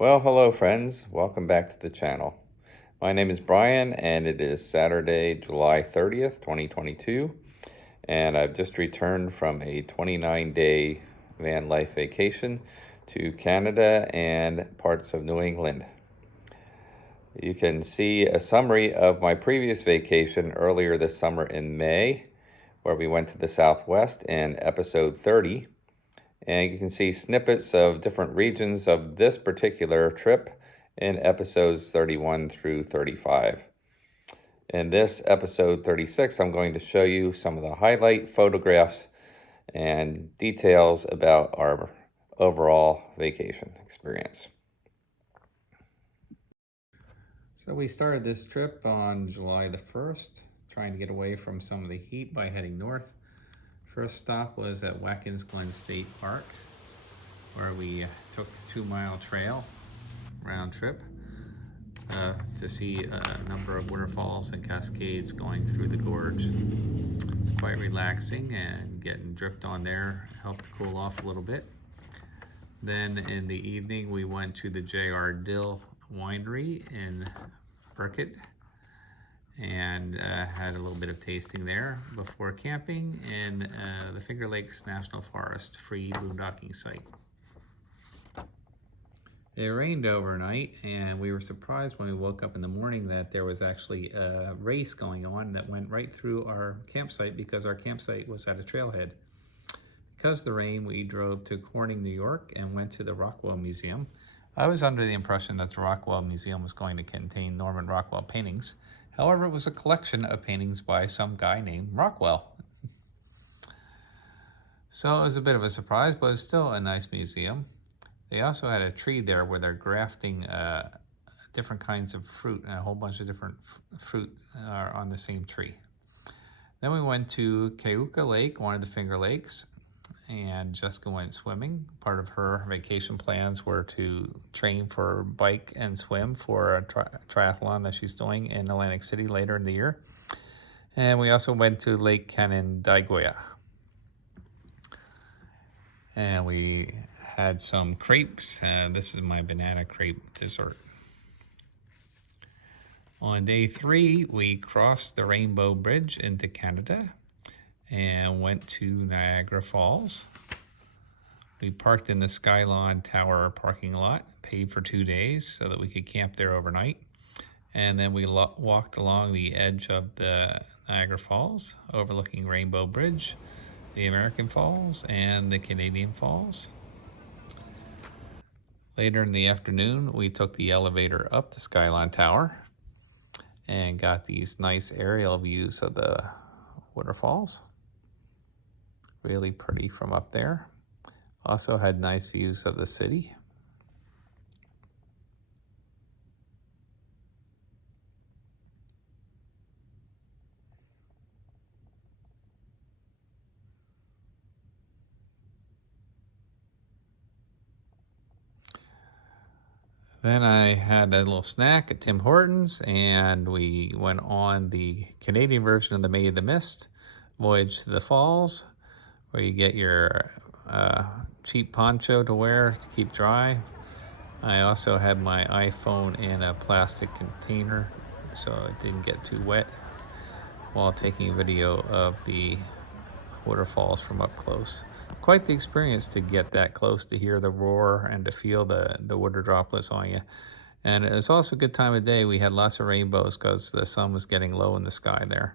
Well, hello friends. Welcome back to the channel. My name is Brian and it is Saturday, July 30th, 2022, and I've just returned from a 29-day van life vacation to Canada and parts of New England. You can see a summary of my previous vacation earlier this summer in May, where we went to the Southwest in episode 30. And you can see snippets of different regions of this particular trip in episodes 31 through 35. In this episode 36, I'm going to show you some of the highlight photographs and details about our overall vacation experience. So we started this trip on July the 1st, trying to get away from some of the heat by heading north. First stop was at Watkins Glen State Park, where we took a 2-mile trail round trip to see a number of waterfalls and cascades going through the gorge. It's quite relaxing, and getting dripped on there helped cool off a little bit. Then in the evening we went to the J.R. Dill Winery in Burkett and had a little bit of tasting there before camping in the Finger Lakes National Forest free boondocking site. It rained overnight, and we were surprised when we woke up in the morning that there was actually a race going on that went right through our campsite, because our campsite was at a trailhead. Because of the rain, we drove to Corning, New York, and went to the Rockwell Museum. I was under the impression that the Rockwell Museum was going to contain Norman Rockwell paintings. However, it was a collection of paintings by some guy named Rockwell. So it was a bit of a surprise, but it was still a nice museum. They also had a tree there where they're grafting different kinds of fruit, and a whole bunch of different fruit are on the same tree. Then we went to Keuka Lake, one of the Finger Lakes, and Jessica went swimming. Part of her vacation plans were to train for bike and swim for a triathlon that she's doing in Atlantic City later in the year. And we also went to Lake Canandaigua. And we had some crepes. This is my banana crepe dessert. On day 3, we crossed the Rainbow Bridge into Canada and went to Niagara Falls. We parked in the Skyline Tower parking lot, paid for 2 days so that we could camp there overnight. And then we walked along the edge of the Niagara Falls, overlooking Rainbow Bridge, the American Falls, and the Canadian Falls. Later in the afternoon, we took the elevator up the Skyline Tower and got these nice aerial views of the waterfalls. Really pretty from up there. Also had nice views of the city. Then I had a little snack at Tim Hortons, and we went on the Canadian version of the May of the Mist voyage to the falls, where you get your cheap poncho to wear to keep dry. I also had my iPhone in a plastic container so it didn't get too wet while taking a video of the waterfalls from up close. Quite the experience to get that close, to hear the roar and to feel the water droplets on you. And it was also a good time of day. We had lots of rainbows because the sun was getting low in the sky there.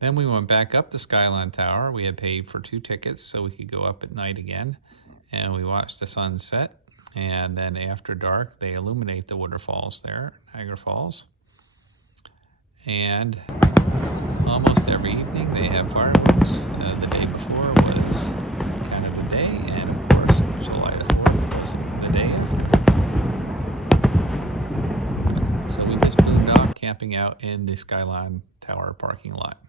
Then we went back up the Skyline Tower. We had paid for 2 tickets so we could go up at night again. And we watched the sunset. And then after dark, they illuminate the waterfalls there, Niagara Falls. And almost every evening they have fireworks. The day before was Canada Day, and of course July the 4th was the day after. So we just boondoggled, camping out in the Skyline Tower parking lot.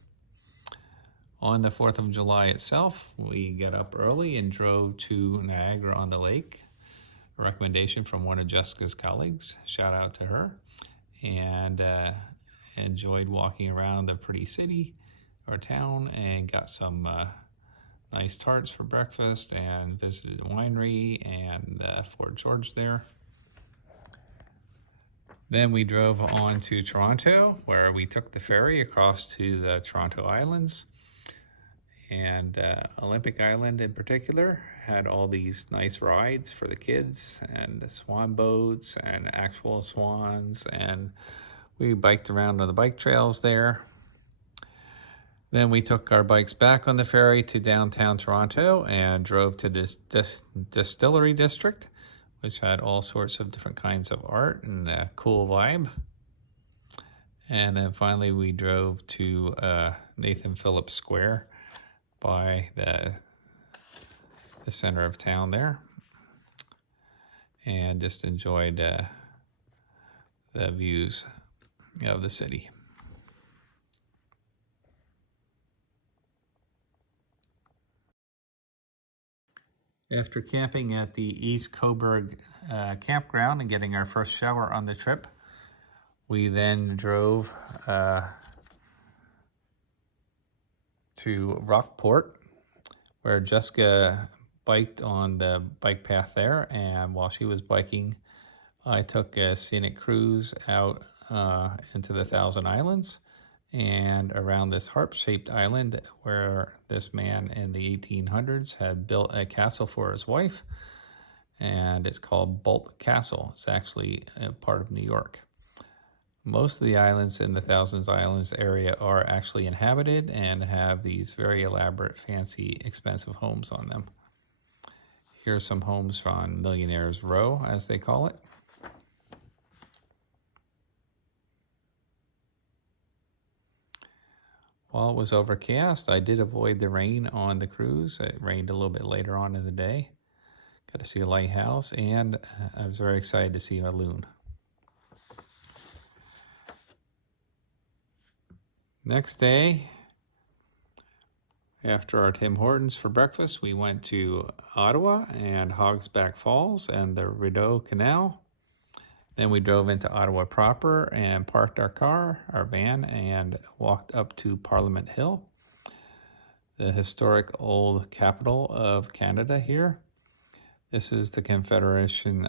On the 4th of July itself, we got up early and drove to Niagara on the Lake. A recommendation from one of Jessica's colleagues. Shout out to her. And enjoyed walking around the pretty city or town, and got some nice tarts for breakfast and visited the winery and Fort George there. Then we drove on to Toronto, where we took the ferry across to the Toronto Islands. And Olympic Island in particular had all these nice rides for the kids and the swan boats and actual swans. And we biked around on the bike trails there. Then we took our bikes back on the ferry to downtown Toronto and drove to this distillery district, which had all sorts of different kinds of art and a cool vibe. And then finally we drove to Nathan Phillips Square by the center of town there, and just enjoyed the views of the city. After camping at the East Coburg campground and getting our first shower on the trip, we then drove to Rockport, where Jessica biked on the bike path there, and while she was biking, I took a scenic cruise out into the Thousand Islands and around this harp-shaped island where this man in the 1800s had built a castle for his wife, and it's called Bolt Castle. It's actually a part of New York. Most of the islands in the Thousand Islands area are actually inhabited and have these very elaborate, fancy, expensive homes on them. Here are some homes on Millionaire's Row, as they call it. While it was overcast, I did avoid the rain on the cruise. It rained a little bit later on in the day. Got to see a lighthouse, and I was very excited to see a loon. Next day, after our Tim Hortons for breakfast, we went to Ottawa and Hogsback Falls and the Rideau Canal. Then we drove into Ottawa proper and parked our van, and walked up to Parliament Hill, the historic old capital of Canada here. This is the Confederation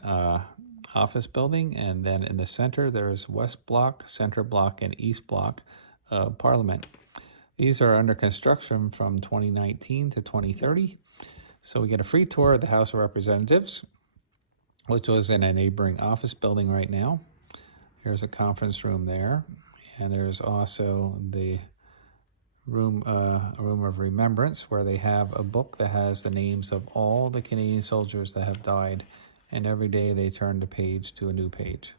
office building, and then in the center there's West Block, Center Block, and East Block of Parliament. These are under construction from 2019 to 2030. So we get a free tour of the House of Representatives, which was in a neighboring office building right now. Here's a conference room there. And there's also the room of remembrance, where they have a book that has the names of all the Canadian soldiers that have died. And every day they turn the page to a new page.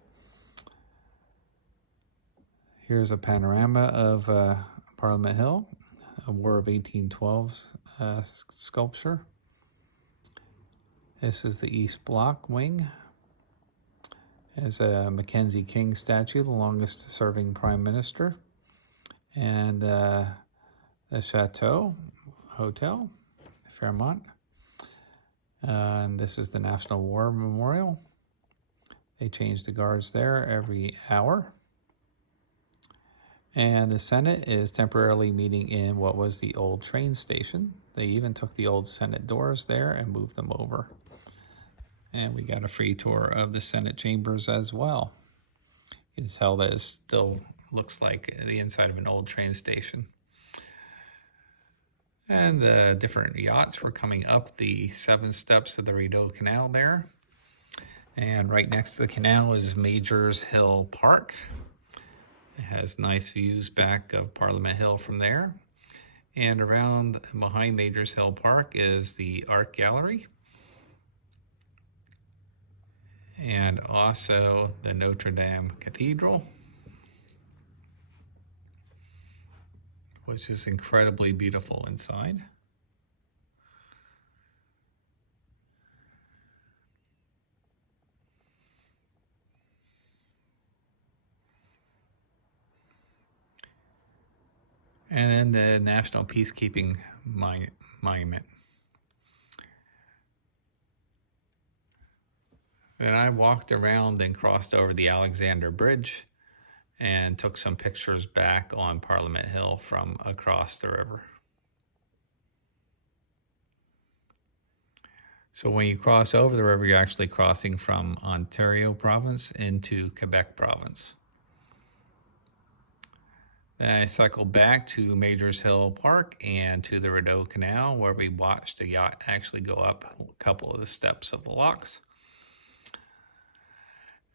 Here's a panorama of Parliament Hill, a War of 1812 sculpture. This is the East Block wing. There's a Mackenzie King statue, the longest serving prime minister. And the Chateau Hotel, Fairmont. And this is the National War Memorial. They change the guards there every hour. And the Senate is temporarily meeting in what was the old train station. They even took the old Senate doors there and moved them over. And we got a free tour of the Senate chambers as well. You can tell that it still looks like the inside of an old train station. And the different yachts were coming up the 7 steps of the Rideau Canal there. And right next to the canal is Majors Hill Park. It has nice views back of Parliament Hill from there. And around behind Majors Hill Park is the Art Gallery. And also the Notre Dame Cathedral, which is incredibly beautiful inside. And the National Peacekeeping Monument. And I walked around and crossed over the Alexander Bridge and took some pictures back on Parliament Hill from across the river. So when you cross over the river, you're actually crossing from Ontario province into Quebec province. Then I cycled back to Majors Hill Park and to the Rideau Canal, where we watched a yacht actually go up a couple of the steps of the locks.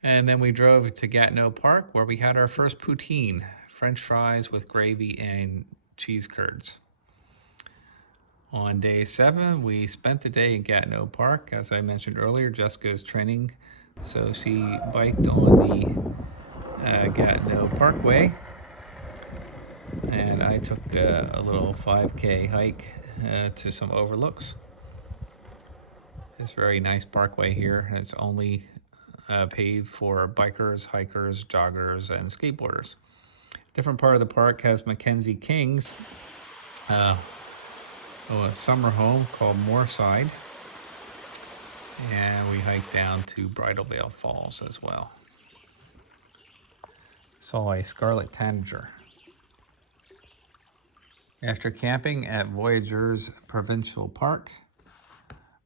And then we drove to Gatineau Park, where we had our first poutine, French fries with gravy and cheese curds. On day 7, we spent the day in Gatineau Park. As I mentioned earlier, Jessica was training, so she biked on the Gatineau Parkway, and I took a little 5K hike to some overlooks. It's a very nice parkway here. It's only paved for bikers, hikers, joggers, and skateboarders. Different part of the park has Mackenzie King's a summer home called Moorside, and we hiked down to Bridal Veil Falls as well. Saw a scarlet tanager. After camping at Voyageurs Provincial Park,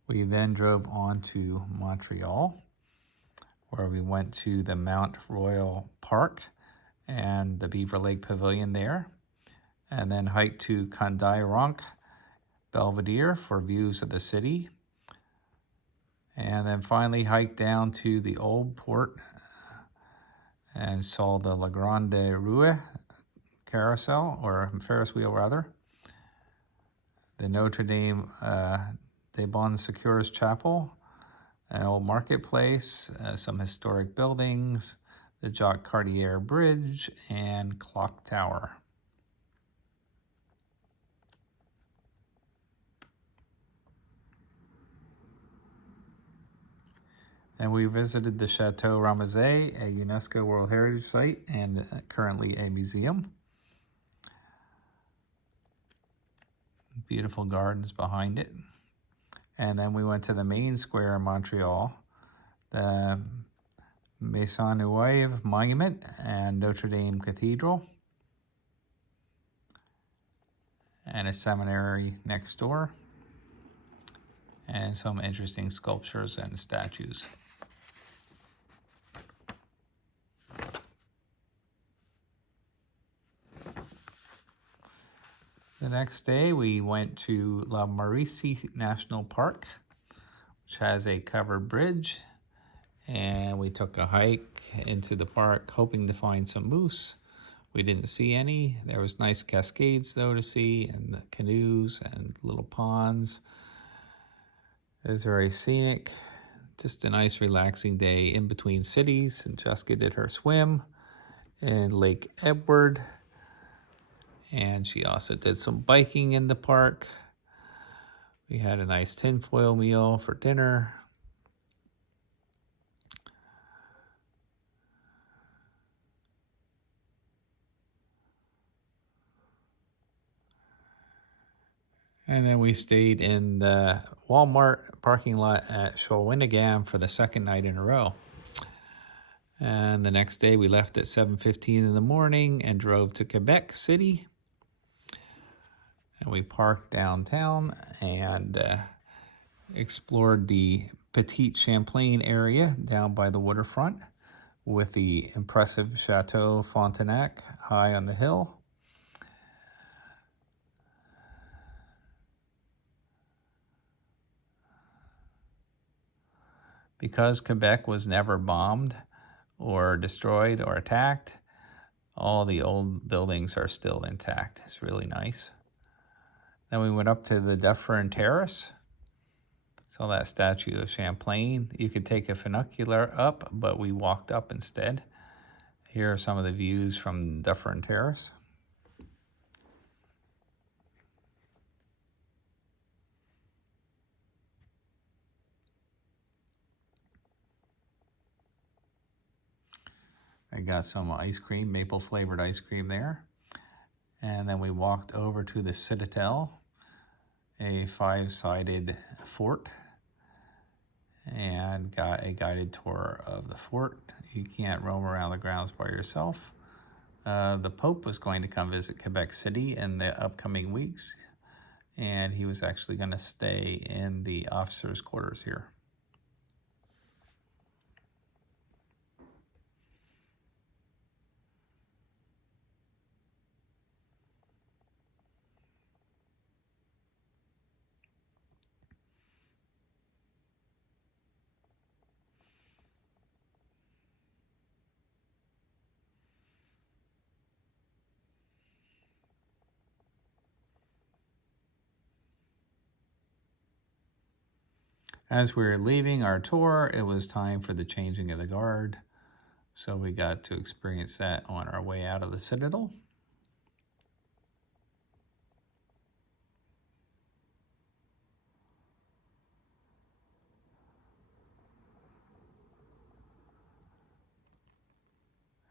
we then drove on to Montreal, where we went to the Mount Royal Park and the Beaver Lake Pavilion there, and then hiked to Condironk Belvedere for views of the city, and then finally hiked down to the Old Port and saw the La Grande Roue carousel, or Ferris wheel rather, the Notre Dame de Bon Secours Chapel, an old marketplace, some historic buildings, the Jacques Cartier Bridge, and Clock Tower. And we visited the Chateau Ramezay, a UNESCO World Heritage Site and currently a museum. Beautiful gardens behind it. And then we went to the main square in Montreal, the Maisonneuve Monument and Notre Dame Cathedral, and a seminary next door, and some interesting sculptures and statues. The next day, we went to La Mauricie National Park, which has a covered bridge, and we took a hike into the park hoping to find some moose. We didn't see any. There was nice cascades though to see, and canoes and little ponds. It was very scenic. Just a nice relaxing day in between cities, and Jessica did her swim in Lake Edward, and she also did some biking in the park. We had a nice tinfoil meal for dinner. And then we stayed in the Walmart parking lot at Shawinigan for the second night in a row. And the next day we left at 7:15 in the morning and drove to Quebec City. And we parked downtown and explored the Petite Champlain area down by the waterfront with the impressive Chateau Frontenac high on the hill. Because Quebec was never bombed or destroyed or attacked, all the old buildings are still intact. It's really nice. Then we went up to the Dufferin Terrace. Saw that statue of Champlain. You could take a funicular up, but we walked up instead. Here are some of the views from Dufferin Terrace. I got some ice cream, maple flavored ice cream there. And then we walked over to the Citadel, a 5-sided fort, and got a guided tour of the fort. You can't roam around the grounds by yourself. The Pope was going to come visit Quebec City in the upcoming weeks, and he was actually going to stay in the officers' quarters here. As we were leaving our tour, it was time for the changing of the guard. So we got to experience that on our way out of the Citadel.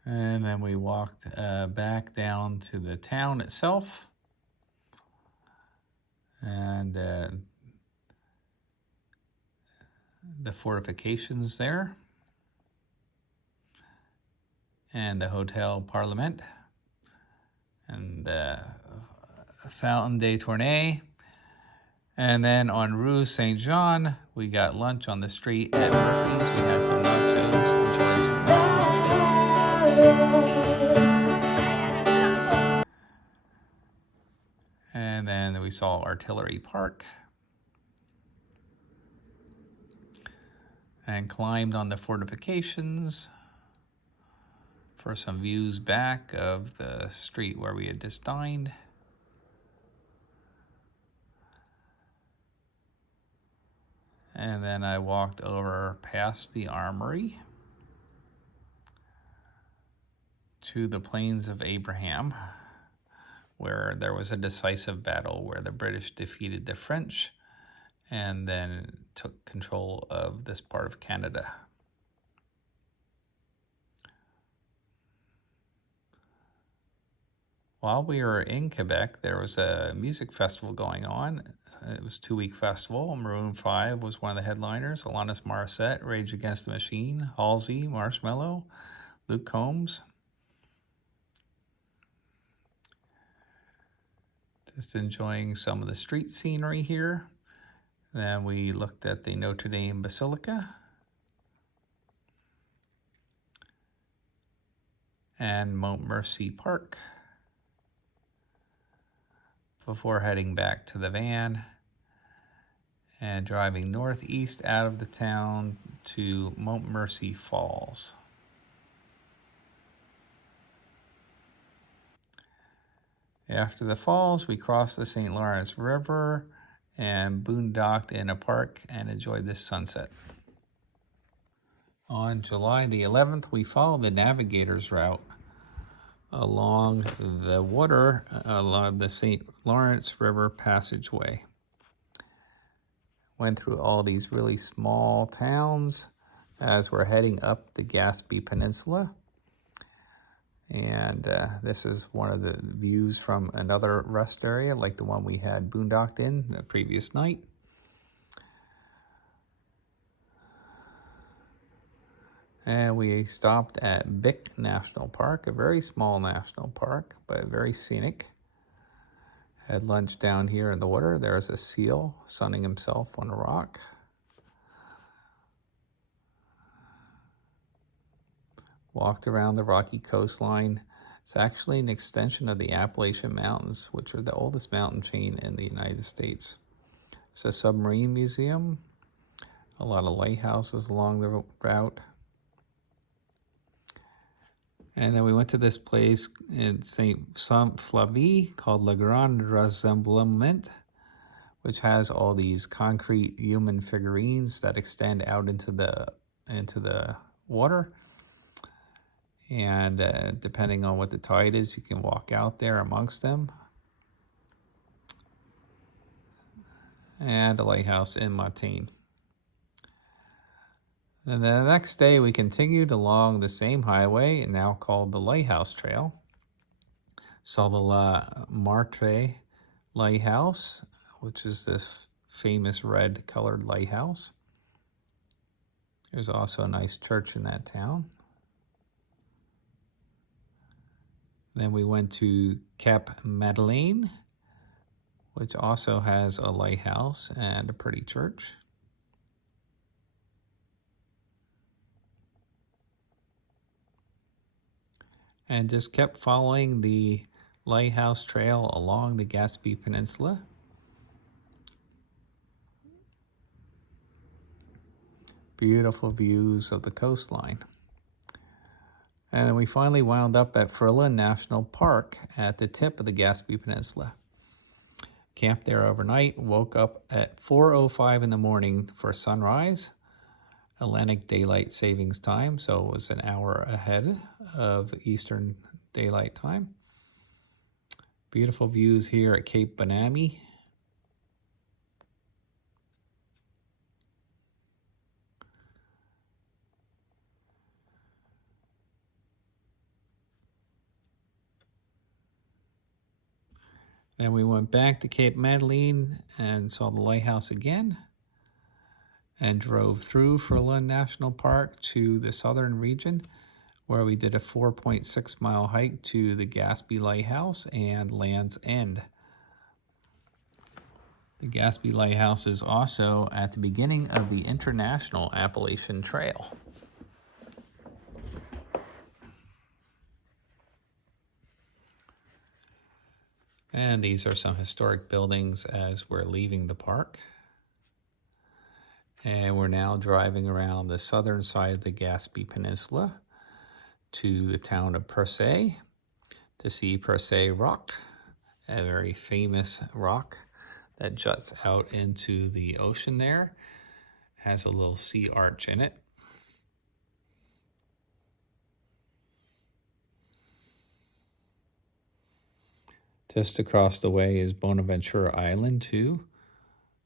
And then we walked back down to the town itself. And the fortifications there. And the Hotel Parlement. And the Fountain des Tournées. And then on Rue Saint Jean, we got lunch on the street at Murphy's. We had some nachos, enjoyed some music. And then we saw Artillery Park. And climbed on the fortifications for some views back of the street where we had just dined. And then I walked over past the armory to the Plains of Abraham, where there was a decisive battle where the British defeated the French and then took control of this part of Canada. While we were in Quebec, there was a music festival going on. It was a 2-week festival. Maroon 5 was one of the headliners. Alanis Morissette, Rage Against the Machine, Halsey, Marshmello, Luke Combs. Just enjoying some of the street scenery here. Then we looked at the Notre Dame Basilica. And Montmorency Park. Before heading back to the van and driving northeast out of the town to Montmorency Falls. After the falls, we crossed the St. Lawrence River and boondocked in a park and enjoyed this sunset. On July the 11th, we followed the navigator's route along the water, along the St. Lawrence River passageway. Went through all these really small towns as we're heading up the Gaspé Peninsula. And this is one of the views from another rest area, like the one we had boondocked in the previous night. And we stopped at Bic National Park, a very small national park, but very scenic. Had lunch down here in the water. There's a seal sunning himself on a rock. Walked around the rocky coastline. It's actually an extension of the Appalachian Mountains, which are the oldest mountain chain in the United States. It's a submarine museum, a lot of lighthouses along the route. And then we went to this place in Saint-Flavie called Le Grand Rassemblement, which has all these concrete human figurines that extend out into the water. And depending on what the tide is, you can walk out there amongst them. And a lighthouse in Martine. And the next day, we continued along the same highway, now called the Lighthouse Trail. Saw the La Martre Lighthouse, which is this famous red-colored lighthouse. There's also a nice church in that town. Then we went to Cap Madeleine, which also has a lighthouse and a pretty church. And just kept following the lighthouse trail along the Gaspé Peninsula. Beautiful views of the coastline. And we finally wound up at Frilla National Park at the tip of the Gaspé Peninsula. Camped there overnight, woke up at 4:05 in the morning for sunrise, Atlantic Daylight Savings Time, so it was an hour ahead of Eastern Daylight Time. Beautiful views here at Cape Bonami. Then we went back to Cape Madeleine and saw the lighthouse again and drove through Frilla National Park to the southern region, where we did a 4.6-mile hike to the Gaspé Lighthouse and Land's End. The Gaspé Lighthouse is also at the beginning of the International Appalachian Trail. And these are some historic buildings as we're leaving the park. And we're now driving around the southern side of the Gaspé Peninsula to the town of Percé to see Percé Rock, a very famous rock that juts out into the ocean there. Has a little sea arch in it. Just across the way is Bonaventura Island too,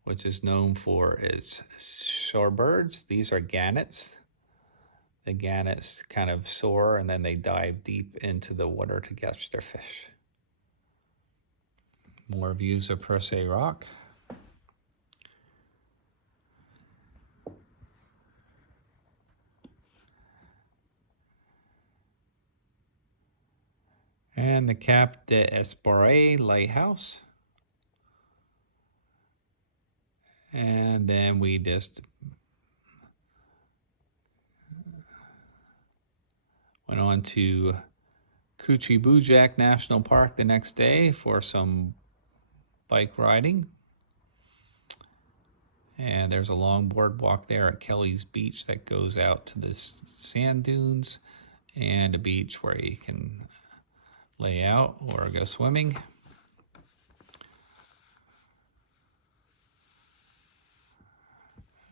which is known for its shorebirds. These are gannets. The gannets kind of soar and then they dive deep into the water to catch their fish. More views of Percé Rock. And the Cap d'Espoir Lighthouse. And then we just went on to Cuchibujak National Park the next day for some bike riding. And there's a long boardwalk there at Kelly's Beach that goes out to the sand dunes and a beach where you can lay out or go swimming.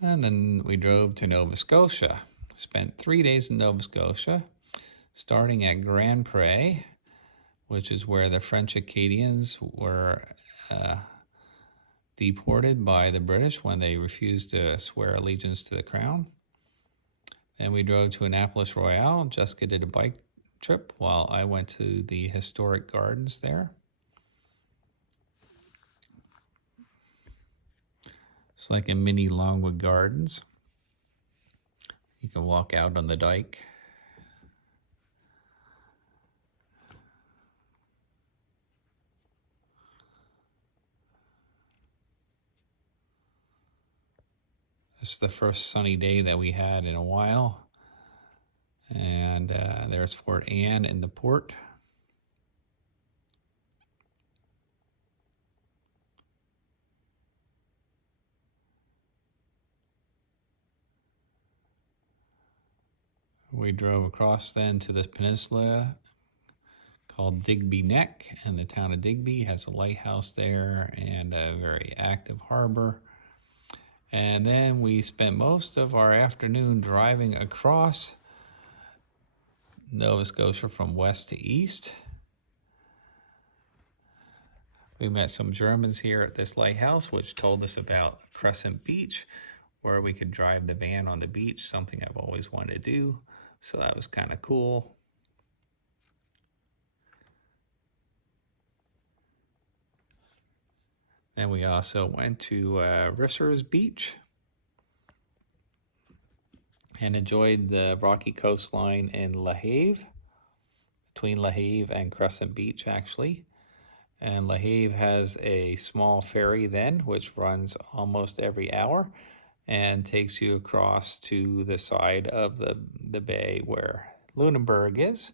And then we drove to Nova Scotia. Spent 3 days in Nova Scotia, starting at Grand Pre, which is where the French Acadians were deported by the British when they refused to swear allegiance to the crown. Then we drove to Annapolis Royale. Jessica did a bike trip while I went to the historic gardens there. It's like a mini Longwood Gardens. You can walk out on the dike. It's the first sunny day that we had in a while. And there's Fort Anne in the port. We drove across then to this peninsula called Digby Neck, and the town of Digby has a lighthouse there and a very active harbor. And then we spent most of our afternoon driving across Nova Scotia from west to east. We met some Germans here at this lighthouse, which told us about Crescent Beach, where we could drive the van on the beach, something I've always wanted to do. So that was kind of cool. Then we also went to Risser's Beach and enjoyed the rocky coastline in La Have, between La Have and Crescent Beach, actually. And La Heve has a small ferry then, which runs almost every hour and takes you across to the side of the bay where Lunenburg is.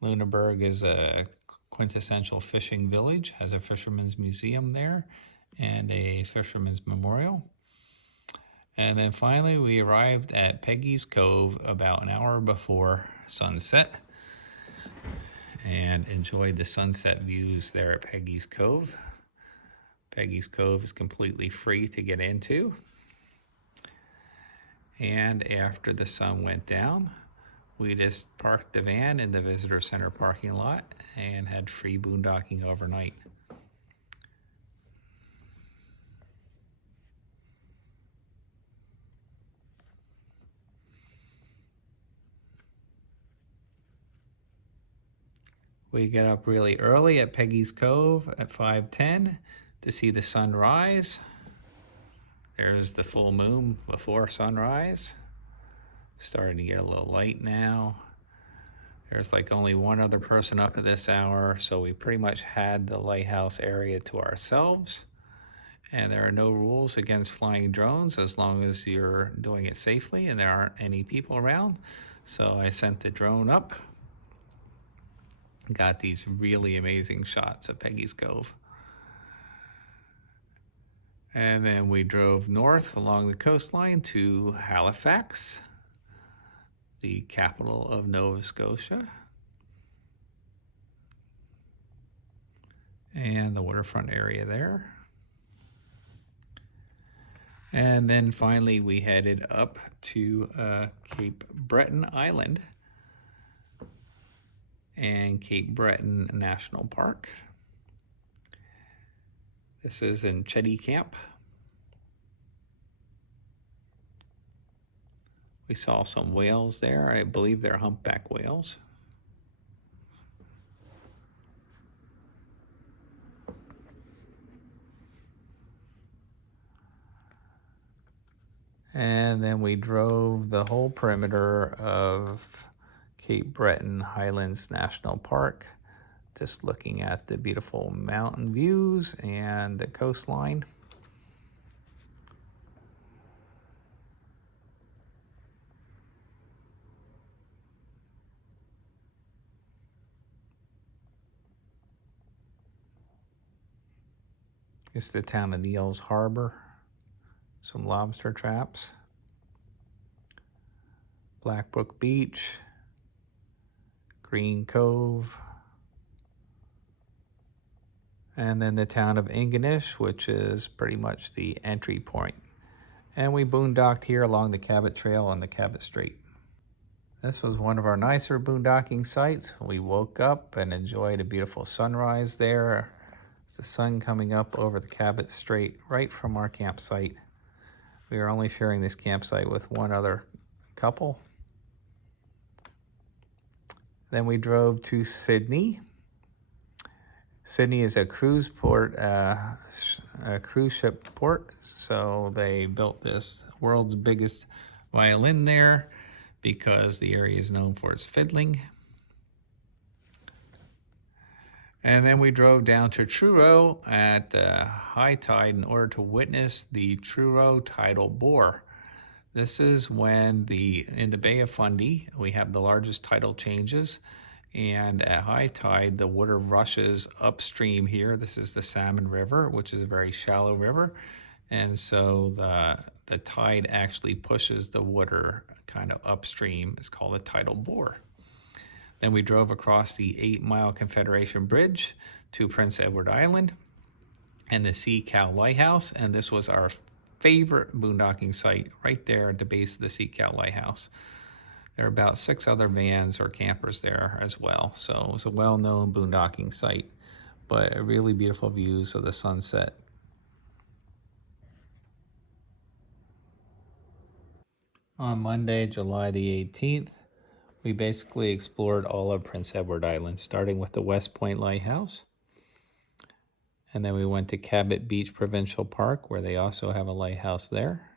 Lunenburg is a quintessential fishing village, has a fisherman's museum there and a fisherman's memorial. And then finally, we arrived at Peggy's Cove about an hour before sunset and enjoyed the sunset views there at Peggy's Cove. Peggy's Cove is completely free to get into. And after the sun went down, we just parked the van in the visitor center parking lot and had free boondocking overnight. We get up really early at Peggy's Cove at 5:10 to see the sun rise. There's the full moon before sunrise. Starting to get a little light now. There's like only one other person up at this hour, so we pretty much had the lighthouse area to ourselves. And there are no rules against flying drones as long as you're doing it safely and there aren't any people around. So I sent the drone up. Got these really amazing shots of Peggy's Cove. And then we drove north along the coastline to Halifax, the capital of Nova Scotia. And the waterfront area there. And then finally we headed up to Cape Breton Island and Cape Breton National Park. This is in Chetty Camp. We saw some whales there. I believe they're humpback whales. And then we drove the whole perimeter of Cape Breton Highlands National Park, just looking at the beautiful mountain views and the coastline. It's the town of Neal's Harbor. Some lobster traps. Blackbrook Beach. Green Cove. And then the town of Ingonish, which is pretty much the entry point. And we boondocked here along the Cabot Trail on the Cabot Strait. This was one of our nicer boondocking sites. We woke up and enjoyed a beautiful sunrise there. It's the sun coming up over the Cabot Strait right from our campsite. We are only sharing this campsite with one other couple. Then we drove to Sydney. Sydney is a cruise port, a cruise ship port. So they built this world's biggest violin there because the area is known for its fiddling. And then we drove down to Truro at high tide in order to witness the Truro tidal bore. This is when in the Bay of Fundy, we have the largest tidal changes. And at high tide, the water rushes upstream here. This is the Salmon River, which is a very shallow river. And so the tide actually pushes the water kind of upstream. It's called a tidal bore. Then we drove across the 8-mile Confederation Bridge to Prince Edward Island and the Sea Cow Lighthouse. And this was our favorite boondocking site right there at the base of the Sea Cow Lighthouse. There are about 6 other vans or campers there as well. So it was a well-known boondocking site, but really beautiful views of the sunset. On Monday, July the 18th, we basically explored all of Prince Edward Island, starting with the West Point Lighthouse. And then we went to Cabot Beach Provincial Park, where they also have a lighthouse there.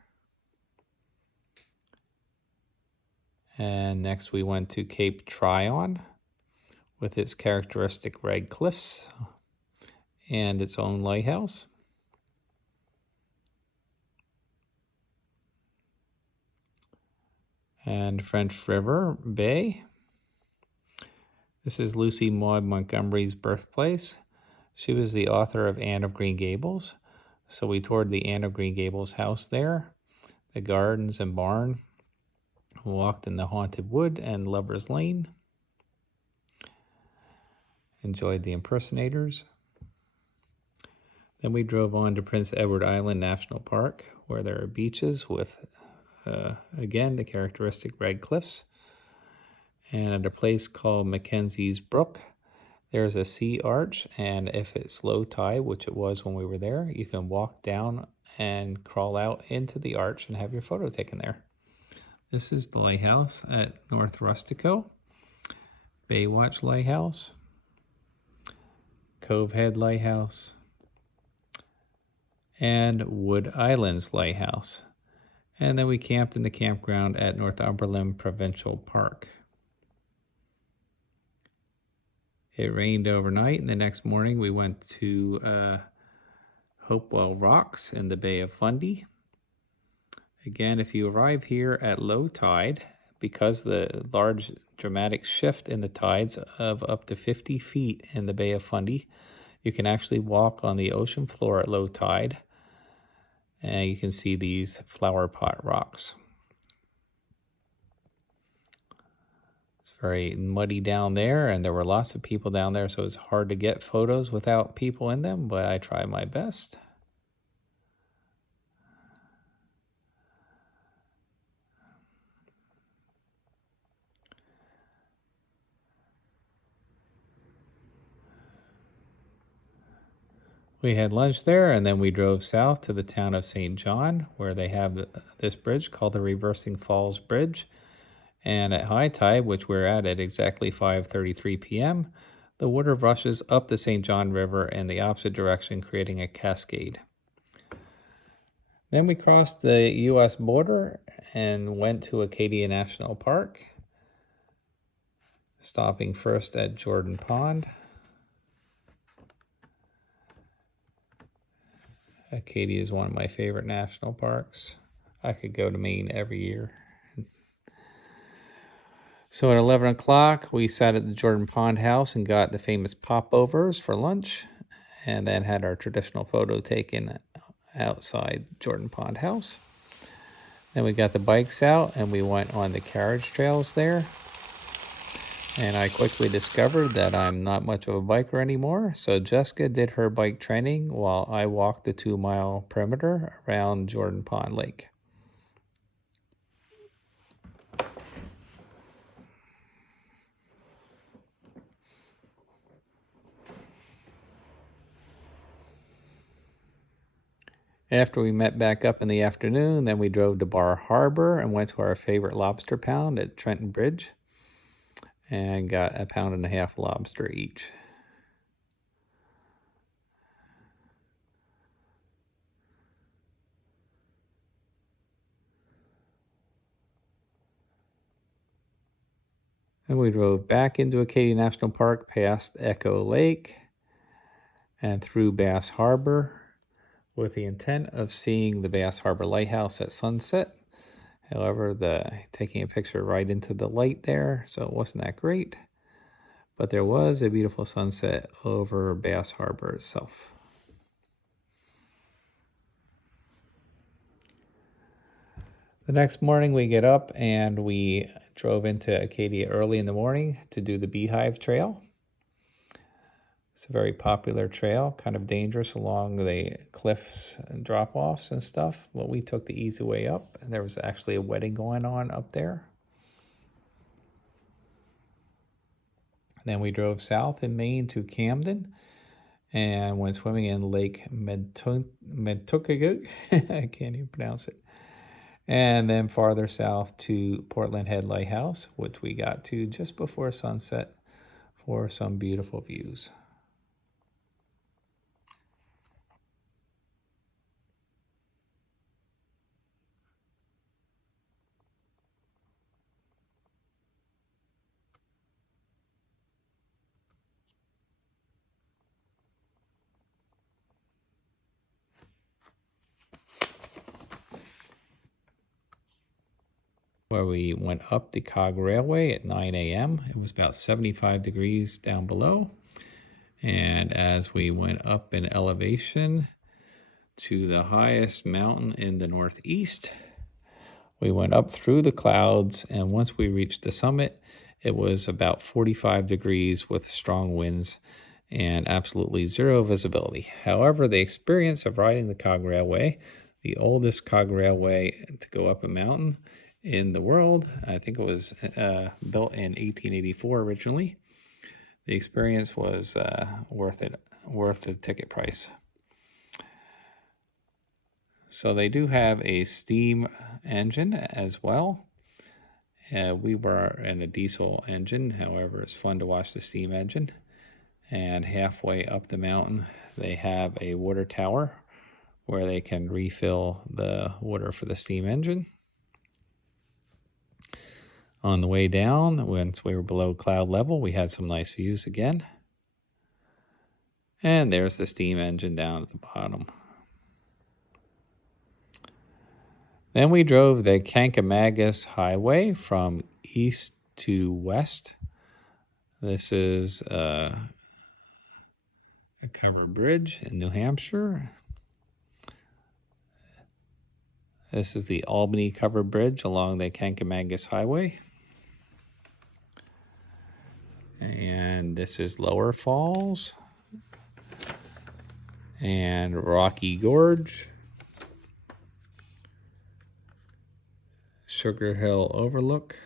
And next we went to Cape Tryon with its characteristic red cliffs. and its own lighthouse. And French River Bay. This is Lucy Maud Montgomery's birthplace. She was the author of Anne of Green Gables. So we toured the Anne of Green Gables house there, the gardens and barn, walked in the Haunted Wood and Lover's Lane, enjoyed the impersonators. Then we drove on to Prince Edward Island National Park, where there are beaches with, again, the characteristic red cliffs. And at a place called Mackenzie's Brook, there's a sea arch, and if it's low tide, which it was when we were there, you can walk down and crawl out into the arch and have your photo taken there. This is the lighthouse at North Rustico, Baywatch Lighthouse, Cove Head Lighthouse, and Wood Islands Lighthouse. And then we camped in the campground at Northumberland Provincial Park. It rained overnight, and the next morning we went to Hopewell Rocks in the Bay of Fundy. Again, if you arrive here at low tide, because the large dramatic shift in the tides of up to 50 feet in the Bay of Fundy, you can actually walk on the ocean floor at low tide, and you can see these flower pot rocks. It's very muddy down there, and there were lots of people down there, so it's hard to get photos without people in them, but I try my best. We had lunch there, and then we drove south to the town of St. John, where they have this bridge called the Reversing Falls Bridge. And at high tide, which we're at exactly 5:33 p.m., the water rushes up the St. John River in the opposite direction, creating a cascade. Then we crossed the U.S. border and went to Acadia National Park, stopping first at Jordan Pond. Acadia is one of my favorite national parks. I could go to Maine every year. So at 11 o'clock, we sat at the Jordan Pond House and got the famous popovers for lunch, and then had our traditional photo taken outside Jordan Pond House. Then we got the bikes out and we went on the carriage trails there. And I quickly discovered that I'm not much of a biker anymore. So Jessica did her bike training while I walked the 2-mile perimeter around Jordan Pond Lake. After we met back up in the afternoon, then we drove to Bar Harbor and went to our favorite lobster pound at Trenton Bridge and got 1.5 pound lobster each. And we drove back into Acadia National Park past Echo Lake and through Bass Harbor with the intent of seeing the Bass Harbor Lighthouse at sunset. However, taking a picture right into the light there, so it wasn't that great. But there was a beautiful sunset over Bass Harbor itself. The next morning we get up and we drove into Acadia early in the morning to do the Beehive Trail. It's a very popular trail, kind of dangerous along the cliffs and drop-offs and stuff, but we took the easy way up, and there was actually a wedding going on up there. Then we drove south in Maine to Camden and went swimming in Lake Metunkagug. I can't even pronounce it. And then farther south to Portland Head Lighthouse, which we got to just before sunset for some beautiful views. where we went up the Cog Railway at 9 a.m. It was about 75 degrees down below. And as we went up in elevation to the highest mountain in the northeast, we went up through the clouds, and once we reached the summit, it was about 45 degrees with strong winds and absolutely zero visibility. However, the experience of riding the Cog Railway, the oldest cog railway to go up a mountain in the world, I think it was built in 1884 originally. The experience was worth the ticket price. So they do have a steam engine as well. We were in a diesel engine, however, it's fun to watch the steam engine. And halfway up the mountain, they have a water tower where they can refill the water for the steam engine. On the way down, once we were below cloud level, we had some nice views again. And there's the steam engine down at the bottom. Then we drove the Kankamagus Highway from east to west. This is a covered bridge in New Hampshire. This is the Albany covered bridge along the Kankamagus Highway. And this is Lower Falls and Rocky Gorge. Sugar Hill Overlook.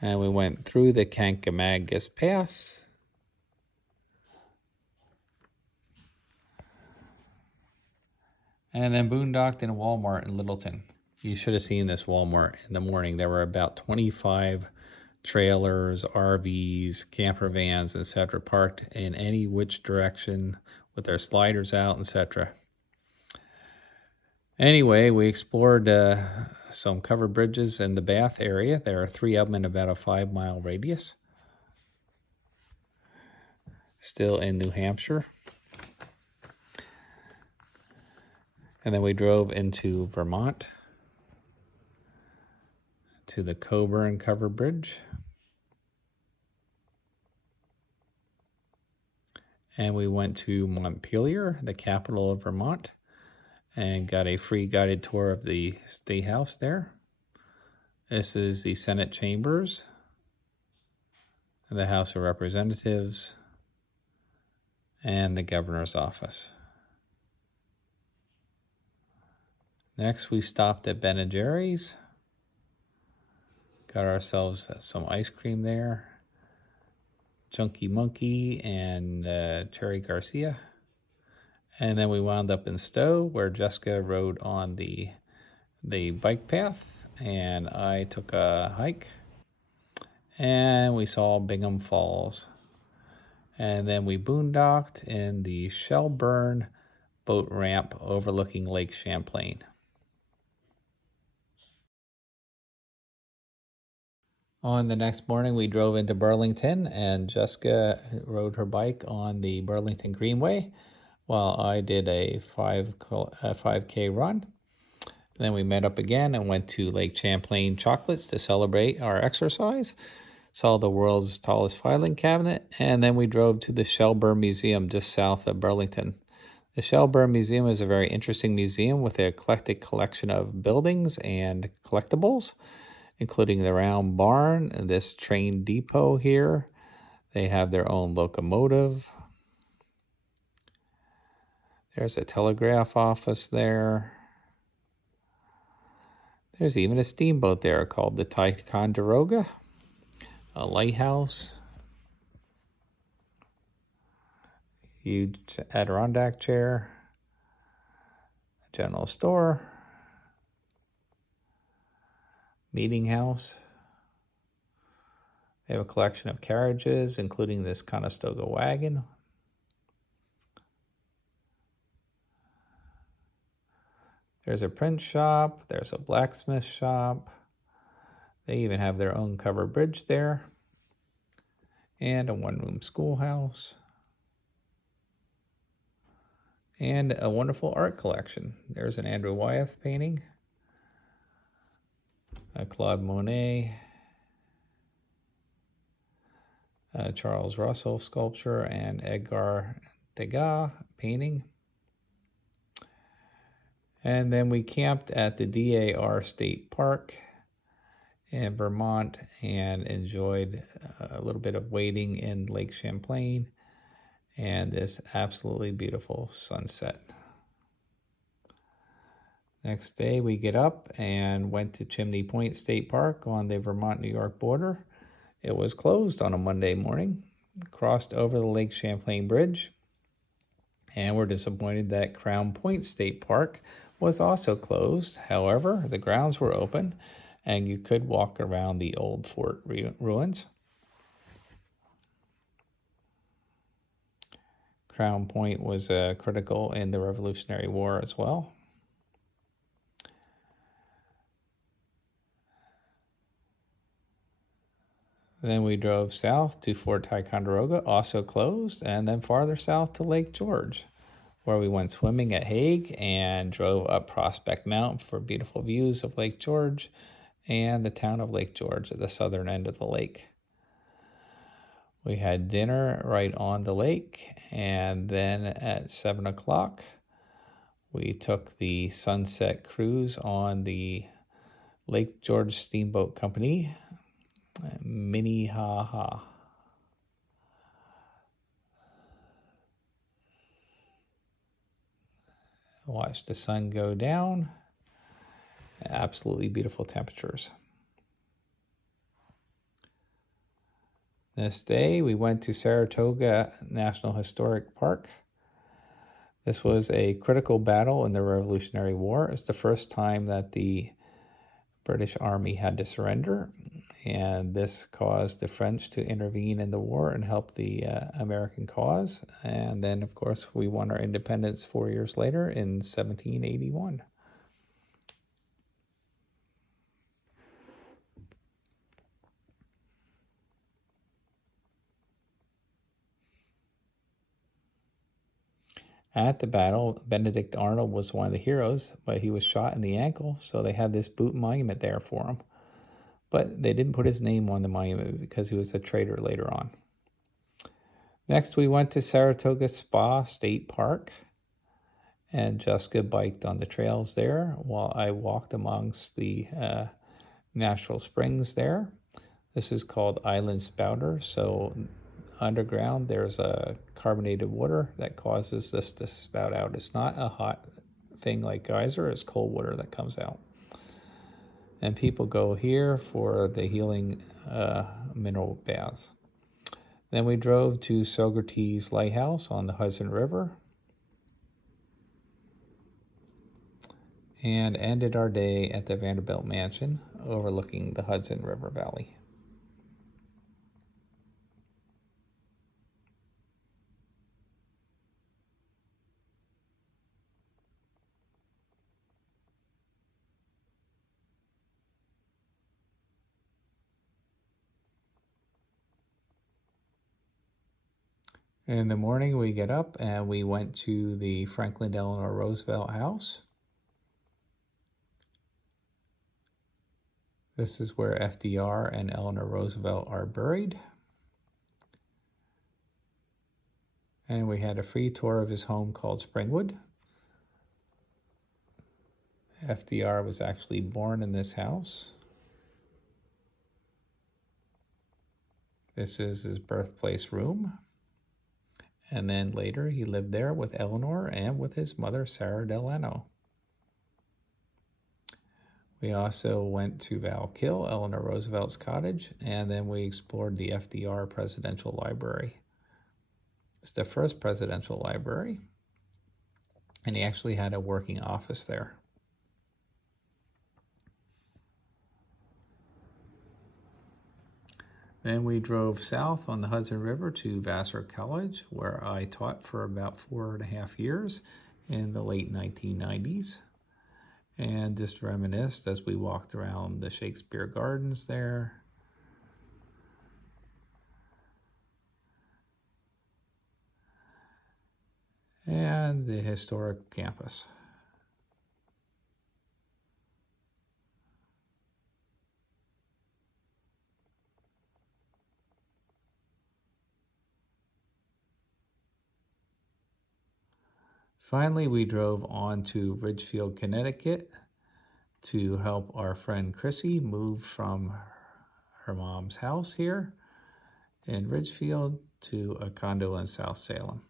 And we went through the Kankamagus Pass. And then boondocked in Walmart in Littleton. You should have seen this Walmart in the morning. There were about 25 trailers, RVs, camper vans, etc. parked in any which direction with their sliders out, etc. Anyway, we explored some covered bridges in the Bath area. There are 3 of them in about a 5-mile radius. Still in New Hampshire. And then we drove into Vermont to the Coburn Covered Bridge. And we went to Montpelier, the capital of Vermont, and got a free guided tour of the State House there. This is the Senate chambers, the House of Representatives, and the governor's office. Next, we stopped at Ben & Jerry's. Got ourselves some ice cream there. Chunky Monkey and Cherry Garcia. And then we wound up in Stowe, where Jessica rode on the bike path, and I took a hike. And we saw Bingham Falls. And then we boondocked in the Shelburne boat ramp overlooking Lake Champlain. On the next morning, we drove into Burlington, and Jessica rode her bike on the Burlington Greenway while I did a 5K run. Then we met up again and went to Lake Champlain Chocolates to celebrate our exercise. Saw the world's tallest filing cabinet, and then we drove to the Shelburne Museum just south of Burlington. The Shelburne Museum is a very interesting museum with an eclectic collection of buildings and collectibles, including the round barn and this train depot here. They have their own locomotive. There's a telegraph office there. There's even a steamboat there called the Ticonderoga, a lighthouse, huge Adirondack chair, a general store, meeting house. They have a collection of carriages, including this Conestoga wagon. There's a print shop. There's a blacksmith shop. They even have their own covered bridge there. And a one-room schoolhouse. and a wonderful art collection. There's an Andrew Wyeth painting, a Claude Monet, a Charles Russell sculpture, and Edgar Degas painting. And then we camped at the DAR State Park in Vermont and enjoyed a little bit of wading in Lake Champlain and this absolutely beautiful sunset. Next day we get up and went to Chimney Point State Park on the Vermont-New York border. It was closed on a Monday morning. Crossed over the Lake Champlain Bridge, and we're disappointed that Crown Point State Park was also closed. However, the grounds were open and you could walk around the old fort ruins. Crown Point was critical in the Revolutionary War as well. Then we drove south to Fort Ticonderoga, also closed, and then farther south to Lake George, where we went swimming at Hague and drove up Prospect Mountain for beautiful views of Lake George and the town of Lake George at the southern end of the lake. We had dinner right on the lake, and then at 7 o'clock, we took the sunset cruise on the Lake George Steamboat Company, Minnehaha. Watch the sun go down. Absolutely beautiful temperatures. This day we went to Saratoga National Historic Park. This was a critical battle in the Revolutionary War. It's the first time that the British Army had to surrender, and this caused the French to intervene in the war and help the American cause. And then, of course, we won our independence 4 years later in 1781. At the battle, Benedict Arnold was one of the heroes, but he was shot in the ankle, so they had this boot monument there for him. But they didn't put his name on the monument because he was a traitor later on. Next, we went to Saratoga Spa State Park, and Jessica biked on the trails there while I walked amongst the natural springs there. This is called Island Spouter, so underground there's a carbonated water that causes this to spout out. It's not a hot thing like geyser, it's cold water that comes out. And people go here for the healing mineral baths. Then we drove to Saugerties Lighthouse on the Hudson River and ended our day at the Vanderbilt Mansion overlooking the Hudson River Valley. In the morning, we get up and we went to the Franklin Delano Roosevelt House. This is where FDR and Eleanor Roosevelt are buried. And we had a free tour of his home called Springwood. FDR was actually born in this house. This is his birthplace room. And then later he lived there with Eleanor and with his mother, Sarah Delano. We also went to Valkill, Eleanor Roosevelt's cottage, and then we explored the FDR Presidential Library. It's the first presidential library, and he actually had a working office there. Then we drove south on the Hudson River to Vassar College, where I taught for about 4.5 years in the late 1990s. And just reminisced as we walked around the Shakespeare Gardens there. and the historic campus. Finally, we drove on to Ridgefield, Connecticut to help our friend Chrissy move from her mom's house here in Ridgefield to a condo in South Salem.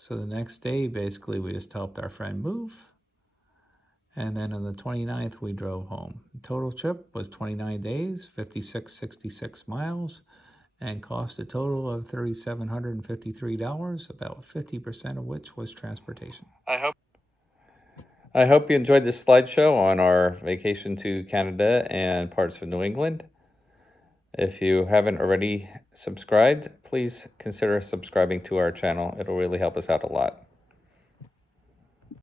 So the next day, basically, we just helped our friend move. And then on the 29th, we drove home. The total trip was 29 days, 5666 miles, and cost a total of $3,753, about 50% of which was transportation. I hope you enjoyed this slideshow on our vacation to Canada and parts of New England. If you haven't already subscribed, please consider subscribing to our channel. It'll really help us out a lot.